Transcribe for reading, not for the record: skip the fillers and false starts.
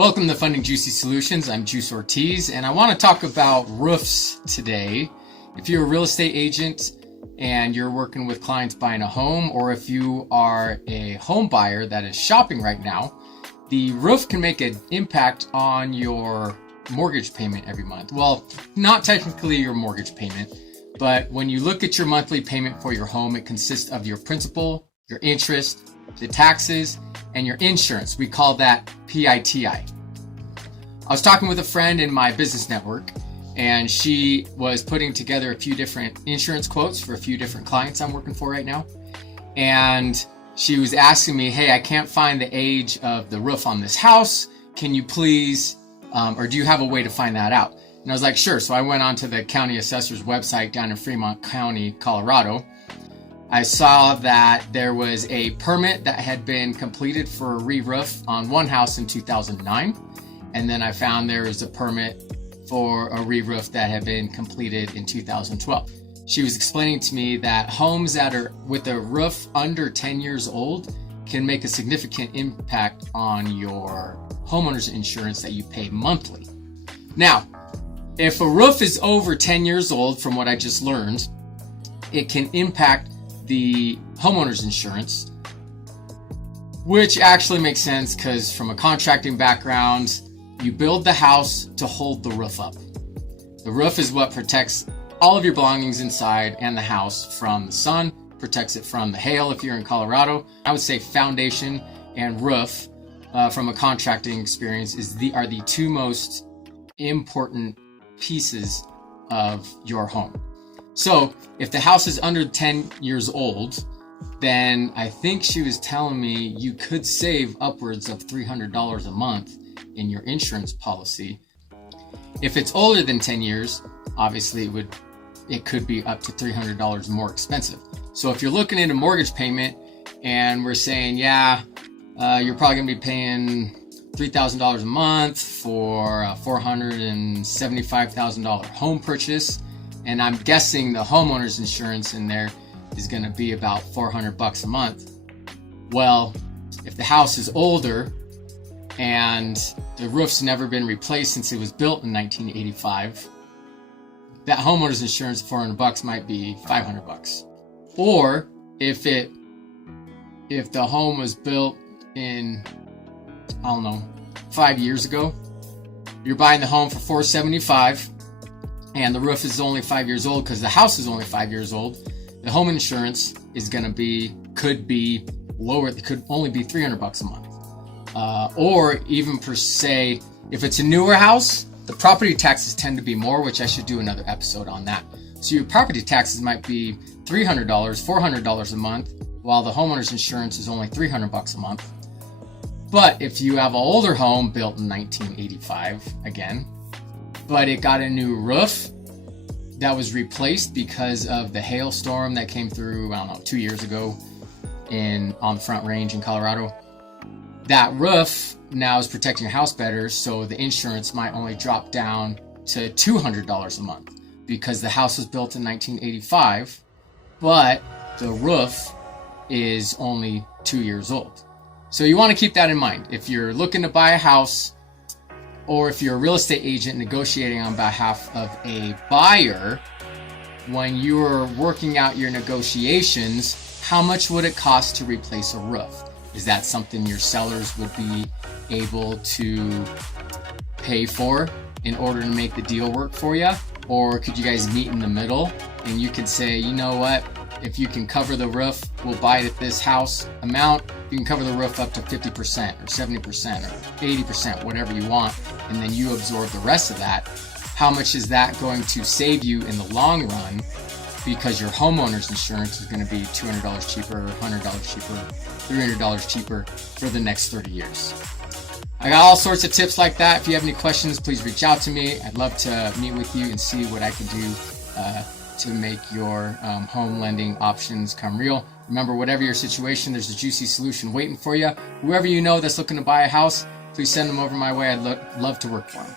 Welcome to Funding Juicy Solutions. I'm Juice Ortiz, and I want to talk about roofs today. If you're a real estate agent and you're working with clients buying a home, or if you are a home buyer that is shopping right now, the roof can make an impact on your mortgage payment every month. Well, not technically your mortgage payment, but when you look at your monthly payment for your home, it consists of your principal, your interest, the taxes, and your insurance. We call that PITI. I was talking with a friend in my business network, and she was putting together a few different insurance quotes for a few different clients I'm working for right now. And she was asking me, hey, I can't find the age of the roof on this house. Can you please, or do you have a way to find that out? And I was like, sure. So I went onto the county assessor's website down in Fremont County, Colorado. I saw that there was a permit that had been completed for a re-roof on one house in 2009. And then I found there was a permit for a re-roof that had been completed in 2012. She was explaining to me that homes that are with a roof under 10 years old can make a significant impact on your homeowner's insurance that you pay monthly. Now, if a roof is over 10 years old, from what I just learned, it can impact the homeowner's insurance, which actually makes sense because from a contracting background, you build the house to hold the roof up. The roof is what protects all of your belongings inside and the house from the sun, protects it from the hail if you're in Colorado. I would say foundation and roof from a contracting experience are the two most important pieces of your home. So if the house is under 10 years old, then I think she was telling me you could save upwards of $300 a month in your insurance policy. If it's older than 10 years, obviously it could be up to $300 more expensive. So if you're looking at a mortgage payment and we're saying, you're probably gonna be paying $3,000 a month for a $475,000 home purchase, and I'm guessing the homeowner's insurance in there is going to be about $400 a month. Well, if the house is older and the roof's never been replaced since it was built in 1985, that homeowner's insurance $400 might be $500. Or if the home was built in 5 years ago, you're buying the home for $475 and the roof is only 5 years old because the house is only 5 years old, the home insurance is could be lower. It could only be $300 a month. Or even per se, if it's a newer house, the property taxes tend to be more, which I should do another episode on that. So your property taxes might be $300, $400 a month, while the homeowner's insurance is only $300 a month. But if you have an older home built in 1985, again, but it got a new roof that was replaced because of the hailstorm that came through, 2 years ago on the Front Range in Colorado, that roof now is protecting your house better, so the insurance might only drop down to $200 a month because the house was built in 1985, but the roof is only 2 years old. So you want to keep that in mind. If you're looking to buy a house, or if you're a real estate agent negotiating on behalf of a buyer, when you're working out your negotiations, how much would it cost to replace a roof? Is that something your sellers would be able to pay for in order to make the deal work for you? Or could you guys meet in the middle and you could say, you know what, if you can cover the roof, we'll buy it at this house amount. You can cover the roof up to 50% or 70% or 80%, whatever you want, and then you absorb the rest of that. How much is that going to save you in the long run? Because your homeowner's insurance is going to be $200 cheaper, $100 cheaper, $300 cheaper for the next 30 years. I got all sorts of tips like that. If you have any questions, please reach out to me. I'd love to meet with you and see what I can do to make your home lending options come real. Remember, whatever your situation, there's a juicy solution waiting for you. Whoever you know that's looking to buy a house, please send them over my way. I'd love to work for them.